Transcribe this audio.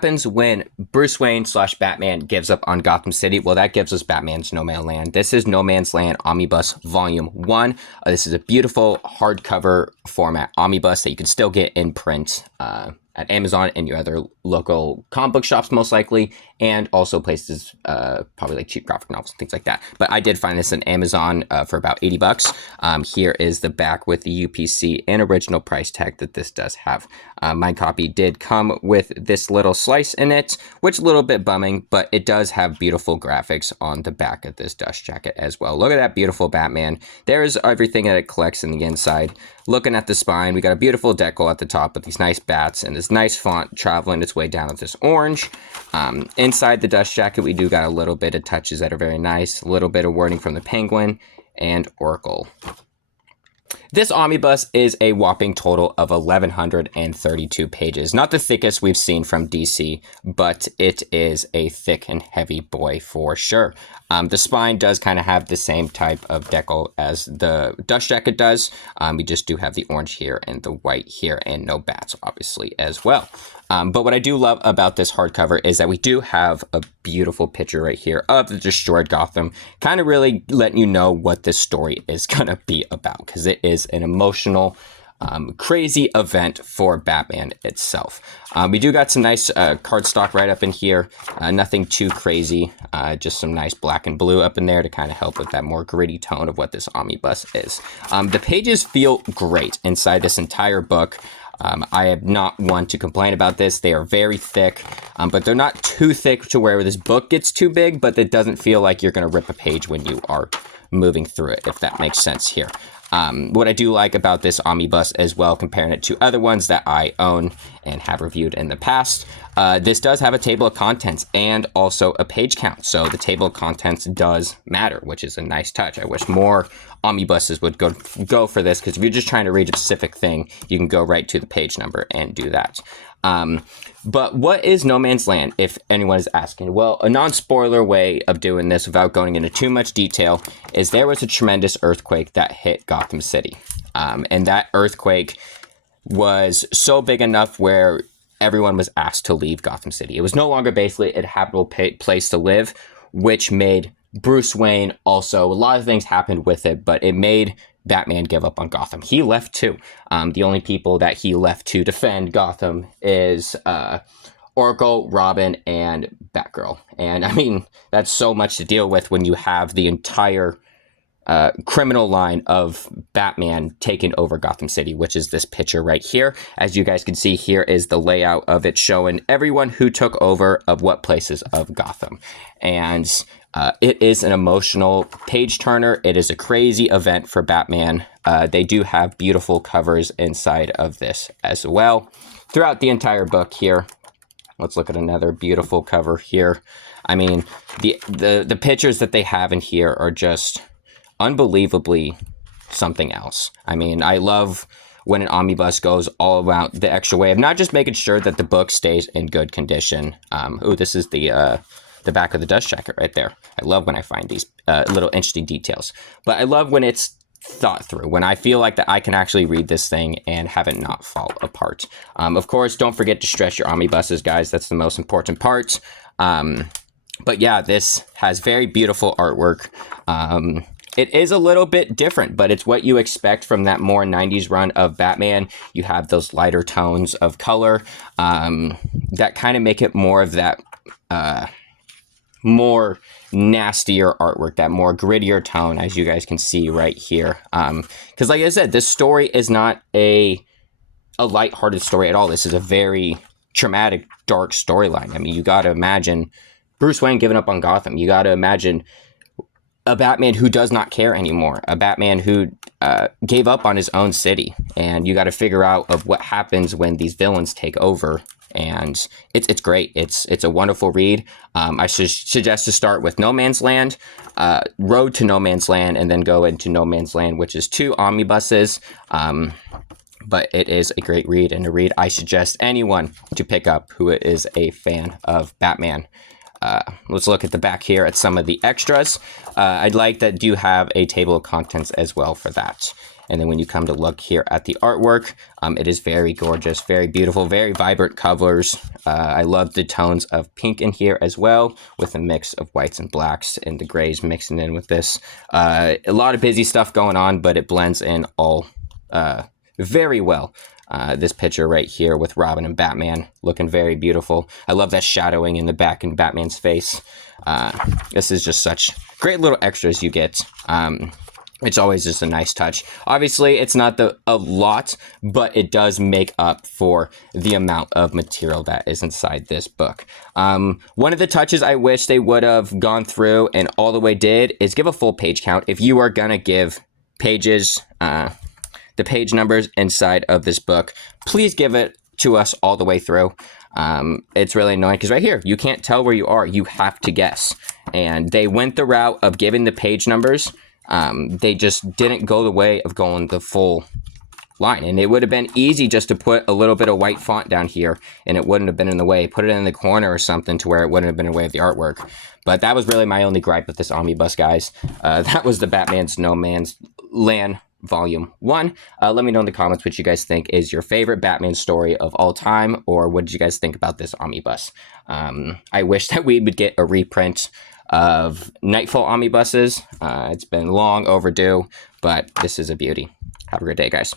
happens when Bruce Wayne / Batman gives up on Gotham City? Well, that gives us Batman's No Man's Land. This is No Man's Land Omnibus Volume 1. This is a beautiful hardcover format omnibus that you can still get in print at Amazon and your other local comic book shops, most likely, and also places probably like cheap graphic novels and things like that. But I did find this on Amazon for about $80. Here is the back with the UPC and original price tag that this does have. My copy did come with this little slice in it, which is a little bit bumming, but it does have beautiful graphics on the back of this dust jacket as well. Look at that beautiful Batman. There is everything that it collects in the inside. Looking at the spine, we got a beautiful decal at the top with these nice bats and this nice font traveling its way down with this orange. Inside the dust jacket, we do got a little bit of touches that are very nice. A little bit of wording from the Penguin and Oracle. This omnibus is a whopping total of 1,132 pages. Not the thickest we've seen from DC, but it is a thick and heavy boy for sure. The spine does kind of have the same type of decal as the dust jacket does. We just do have the orange here and the white here and no bats, obviously, as well. But what I do love about this hardcover is that we do have a beautiful picture right here of the destroyed Gotham, kind of really letting you know what this story is going to be about, because it is an emotional, crazy event for Batman itself. We do got some nice cardstock right up in here, nothing too crazy, just some nice black and blue up in there to kind of help with that more gritty tone of what this omnibus is. The pages feel great inside this entire book. I am not one to complain about this. They are very thick, but they're not too thick to where this book gets too big, but it doesn't feel like you're going to rip a page when you are moving through it, if that makes sense here. What I do like about this omnibus as well, comparing it to other ones that I own and have reviewed in the past, this does have a table of contents and also a page count. So the table of contents does matter, which is a nice touch. I wish more omnibuses would go for this, because if you're just trying to read a specific thing, you can go right to the page number and do that. But what is No Man's Land, if anyone is asking? Well, a non-spoiler way of doing this without going into too much detail is there was a tremendous earthquake that hit Gotham City. And that earthquake was so big enough where everyone was asked to leave Gotham City. It was no longer basically a habitable place to live, which made Bruce Wayne also, a lot of things happened with it, but it made Batman give up on Gotham. He left too. The only people that he left to defend Gotham is Oracle, Robin, and Batgirl. And I mean, that's so much to deal with when you have the entire criminal line of Batman taking over Gotham City, which is this picture right here. As you guys can see, here is the layout of it showing everyone who took over of what places of Gotham. And it is an emotional page turner. It is a crazy event for Batman. They do have beautiful covers inside of this as well. Throughout the entire book here, let's look at another beautiful cover here. I mean, the pictures that they have in here are just unbelievably something else. I mean, I love when an omnibus goes all about the extra way of not just making sure that the book stays in good condition. Oh, this is the back of the dust jacket right there. I love when I find these little interesting details. But I love when it's thought through, when I feel like that I can actually read this thing and have it not fall apart. Of course, don't forget to stretch your omnibuses, guys. That's the most important part. But yeah, this has very beautiful artwork. It is a little bit different, but it's what you expect from that more 90s run of Batman. You have those lighter tones of color that kind of make it more of that more nastier artwork, that more grittier tone, as you guys can see right here. Because like I said, this story is not a lighthearted story at all. This is a very traumatic, dark storyline. I mean, you got to imagine Bruce Wayne giving up on Gotham. You got to imagine a Batman who does not care anymore, a Batman who gave up on his own city, and you got to figure out of what happens when these villains take over. And it's great. It's a wonderful read. I suggest to start with No Man's Land, Road to No Man's Land, and then go into No Man's Land, which is 2 omnibuses. But it is a great read, and a read I suggest anyone to pick up who is a fan of Batman. Let's look at the back here at some of the extras. I'd like that you have a table of contents as well for that. And then when you come to look here at the artwork, it is very gorgeous, very beautiful, very vibrant colors. I love the tones of pink in here as well, with a mix of whites and blacks and the grays mixing in with this. A lot of busy stuff going on, but it blends in all very well. This picture right here with Robin and Batman looking very beautiful. I love that shadowing in the back in Batman's face. This is just such great little extras you get. It's always just a nice touch. Obviously, it's not a lot, but it does make up for the amount of material that is inside this book. One of the touches I wish they would have gone through and all the way did is give a full page count. If you are going to give pages, the page numbers inside of this book, please give it to us all the way through. It's really annoying because right here, you can't tell where you are. You have to guess. And they went the route of giving the page numbers. They just didn't go the way of going the full line. And it would have been easy just to put a little bit of white font down here and it wouldn't have been in the way. Put it in the corner or something to where it wouldn't have been in the way of the artwork. But that was really my only gripe with this omnibus, guys. That was the Batman's No Man's Land Volume 1. Let me know in the comments what you guys think is your favorite Batman story of all time, or what did you guys think about this omnibus? I wish that we would get a reprint of Nightfall omnibuses. It's been long overdue, but this is a beauty. Have a great day, guys.